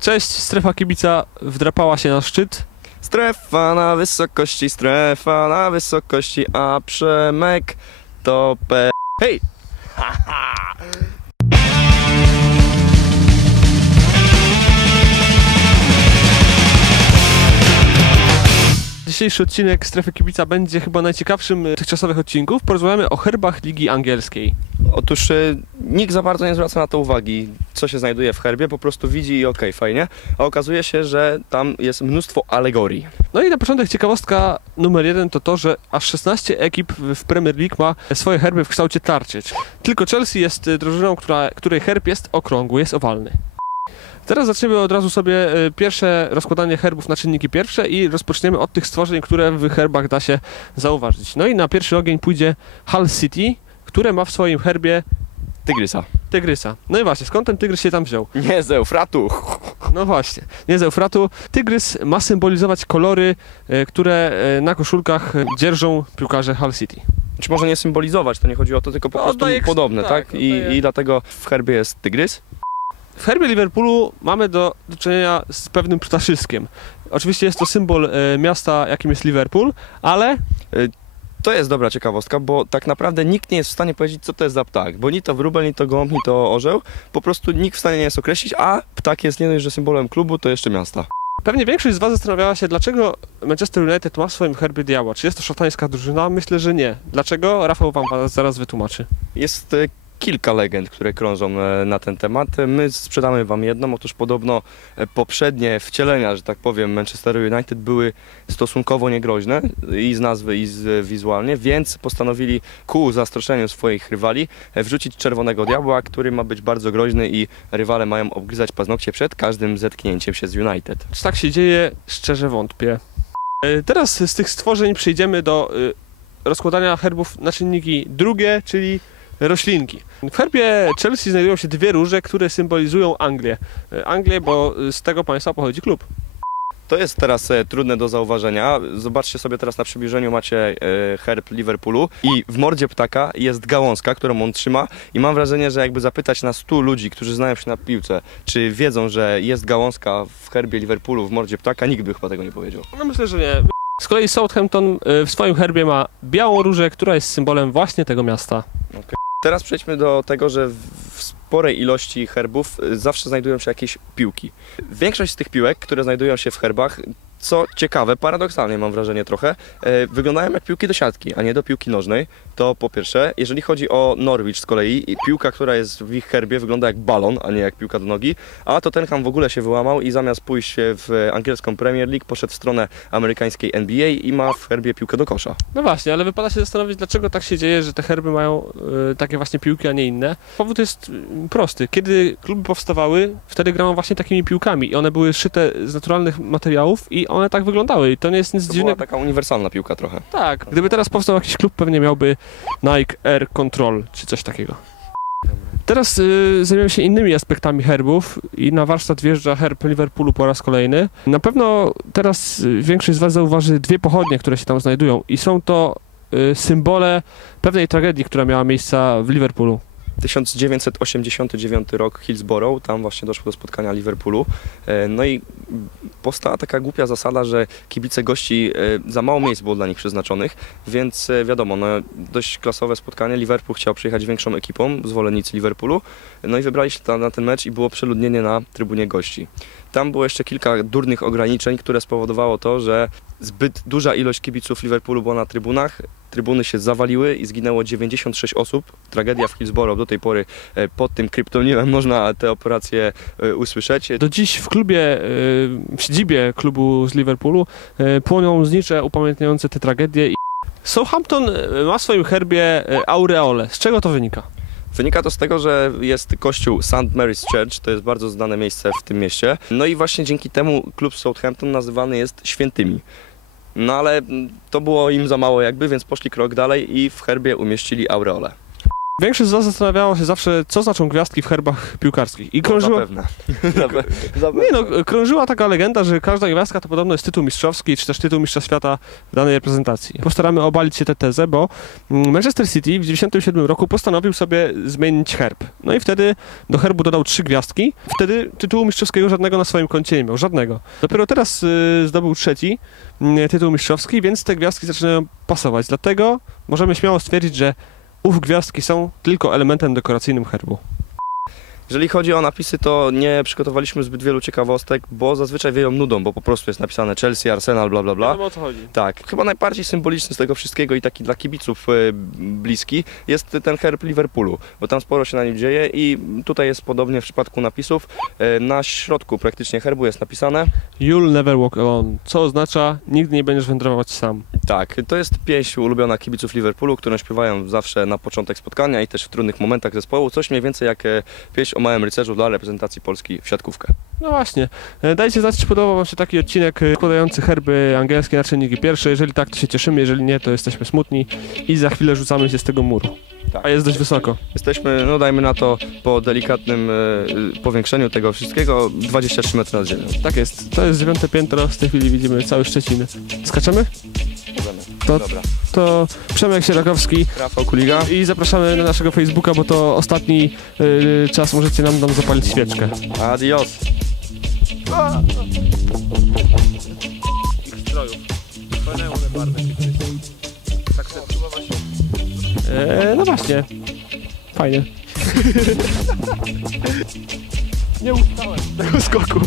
Cześć, strefa kibica wdrapała się na szczyt. Strefa na wysokości, strefa na wysokości, a Przemek to P... Hej! Dzisiejszy odcinek Strefy Kibica będzie chyba najciekawszym z dotychczasowych odcinków. Porozmawiamy o herbach Ligi Angielskiej. Otóż y, nikt za bardzo nie zwraca na to uwagi, co się znajduje w herbie, po prostu widzi i okej, fajnie. A okazuje się, że tam jest mnóstwo alegorii. No i na początek ciekawostka numer jeden to to, że aż 16 ekip w Premier League ma swoje herby w kształcie tarczyć. Tylko Chelsea jest y, drużyną, która, której herb jest okrągły, jest owalny. Teraz zaczniemy od razu sobie y, pierwsze rozkładanie herbów na czynniki pierwsze i rozpoczniemy od tych stworzeń, które w herbach da się zauważyć. No i na pierwszy ogień pójdzie Hull City, które ma w swoim herbie Tygrysa. tygrysa. No i właśnie, skąd ten tygrys się tam wziął? Nie z Eufratu. No właśnie, nie z Eufratu. Tygrys ma symbolizować kolory, e, które e, na koszulkach e, dzierżą piłkarze Hull City. Czy może nie symbolizować, to nie chodzi o to, tylko po No, prostu podobne, tak, tak? I, I dlatego w herbie jest tygrys. W herbie Liverpoolu mamy do, do czynienia z pewnym ptaszyskiem. Oczywiście jest to symbol e, miasta, jakim jest Liverpool, ale To jest dobra ciekawostka, bo tak naprawdę nikt nie jest w stanie powiedzieć, co to jest za ptak. Bo ni to wróbel, ni to gołąb, ni to orzeł. Po prostu nikt w stanie nie jest określić, a ptak jest nie dość, że symbolem klubu, to jeszcze miasta. pewnie większość z Was zastanawiała się, dlaczego Manchester United ma w swoim herbie diabła. Czy jest to szatańska drużyna? Myślę, że nie. Dlaczego? Rafał Wam zaraz wytłumaczy. Jest e, kilka legend, które krążą e, na ten temat. My sprzedamy Wam jedną. Otóż podobno e, poprzednie wcielenia, że tak powiem, Manchester United były stosunkowo niegroźne i z nazwy, i z, e, wizualnie, więc postanowili ku zastraszeniu swoich rywali wrzucić czerwonego diabła, który ma być bardzo groźny i rywale mają obgryzać paznokcie przed każdym zetknięciem się z United. Czy tak się dzieje? Szczerze wątpię. Teraz z tych stworzeń przejdziemy do rozkładania herbów na czynniki drugie, czyli roślinki. W herbie Chelsea znajdują się dwie róże, które symbolizują Anglię. E, Anglię, bo z tego państwa pochodzi klub. To jest teraz e, trudne do zauważenia. Zobaczcie sobie teraz na przybliżeniu macie e, herb Liverpoolu i w mordzie ptaka jest gałązka, którą on trzyma i mam wrażenie, że jakby zapytać na 100 ludzi, którzy znają się na piłce, czy wiedzą, że jest gałązka w herbie Liverpoolu w mordzie ptaka, nikt by chyba tego nie powiedział. No myślę, że nie. Z kolei Southampton e, w swoim herbie ma białą różę, która jest symbolem właśnie tego miasta. Teraz przejdźmy do tego, że w sporej ilości herbów y, zawsze znajdują się jakieś piłki. Większość z tych piłek, które znajdują się w herbach, co ciekawe, paradoksalnie mam wrażenie trochę, e, wyglądają jak piłki do siatki, a nie do piłki nożnej. To po pierwsze. Jeżeli chodzi o Norwich z kolei, piłka, która jest w ich herbie wygląda jak balon, a nie jak piłka do nogi, a Tottenham w ogóle się wyłamał i zamiast pójść w angielską Premier League poszedł w stronę amerykańskiej NBA i ma w herbie piłkę do kosza. No właśnie, ale wypada się zastanowić, dlaczego tak się dzieje, że te herby mają e, takie właśnie piłki, a nie inne. Powód jest e, prosty. Kiedy kluby powstawały, wtedy grano właśnie takimi piłkami i one były szyte z naturalnych materiałów i one tak wyglądały i to nie jest nic To była dziwnego. taka uniwersalna piłka trochę. Tak, gdyby teraz powstał jakiś klub, pewnie miałby Nike Air Control czy coś takiego. Teraz y, zajmiemy się innymi aspektami herbów i na warsztat wjeżdża herb Liverpoolu po raz kolejny. Na pewno teraz y, większość z Was zauważy dwie pochodnie, które się tam znajdują i są to y, symbole pewnej tragedii, która miała miejsce w Liverpoolu. 1989 rok Hillsborough, tam właśnie doszło do spotkania Liverpoolu. E, No i powstała taka głupia zasada, że kibice gości e, za mało miejsc było dla nich przeznaczonych, więc e, wiadomo, no, dość klasowe spotkanie. Liverpool chciał przyjechać większą ekipą, zwolennicy Liverpoolu. No i wybrali się na ten mecz i było przeludnienie na trybunie gości. Tam było jeszcze kilka durnych ograniczeń, które spowodowało to, że zbyt duża ilość kibiców Liverpoolu była na trybunach. Trybuny się zawaliły i zginęło 96 osób. Tragedia w Hillsborough do tej pory e, pod tym kryptonimem można te operacje e, usłyszeć. Do dziś w klubie, y, w siedzibie klubu z Liverpoolu płoną znicze upamiętniające tę tragedię. i- Southampton ma w swoim herbie aureole. Z czego to wynika? Wynika to z tego, że jest kościół St. Mary's Church, to jest bardzo znane miejsce w tym mieście. No i właśnie dzięki temu klub Southampton nazywany jest świętymi. No ale mm, to było im za mało jakby, więc poszli krok dalej i w herbie umieścili aureolę. Większość z Was zastanawiało się zawsze, co znaczą gwiazdki w herbach piłkarskich. I krążyła... Zapewne. Zape- zapewne. Nie no, krążyła taka legenda, że każda gwiazdka to podobno jest tytuł mistrzowski, czy też tytuł mistrza świata w danej reprezentacji. Postaramy obalić się tę tezę, bo mm, Manchester City w 1997 roku postanowił sobie zmienić herb. No i wtedy do herbu dodał trzy gwiazdki. Wtedy tytułu mistrzowskiego żadnego na swoim koncie nie miał, żadnego. Dopiero teraz y, zdobył trzeci y, tytuł mistrzowski, więc te gwiazdki zaczynają pasować. Dlatego możemy śmiało stwierdzić, że ów gwiazdki są tylko elementem dekoracyjnym herbu. Jeżeli chodzi o napisy, to nie przygotowaliśmy zbyt wielu ciekawostek, bo zazwyczaj wieją nudą, bo po prostu jest napisane Chelsea, Arsenal, bla bla bla. o co chodzi. Tak, chyba najbardziej symboliczny z tego wszystkiego i taki dla kibiców e, bliski jest ten herb Liverpoolu, bo tam sporo się na nim dzieje i tutaj jest podobnie w przypadku napisów. E, Na środku praktycznie herbu jest napisane. You'll never walk alone, co oznacza nigdy nie będziesz wędrować sam. Tak, to jest pieśń ulubiona kibiców Liverpoolu, którą śpiewają zawsze na początek spotkania i też w trudnych momentach zespołu. Coś mniej więcej jak e, pieśń o małym rycerzu dla reprezentacji Polski w siatkówkę. No właśnie. E, Dajcie znać, czy podobał Wam się taki odcinek e, składający herby angielskie na czynniki pierwsze. Jeżeli tak, to się cieszymy, jeżeli nie, to jesteśmy smutni i za chwilę rzucamy się z tego muru. Tak. A jest dość wysoko. Jesteśmy, no dajmy na to, po delikatnym e, powiększeniu tego wszystkiego, 23 metry nad ziemią. Tak jest. To jest dziewiąte piętro, w tej chwili widzimy cały Szczecin. Skaczemy? Możemy. To- Dobra. To Przemek Sierakowski Rafał Kuliga. i zapraszamy na naszego Facebooka, bo to ostatni e, czas możecie nam tam zapalić świeczkę. Adios. E, no właśnie. Fajnie. Nie ustałem tego skoku.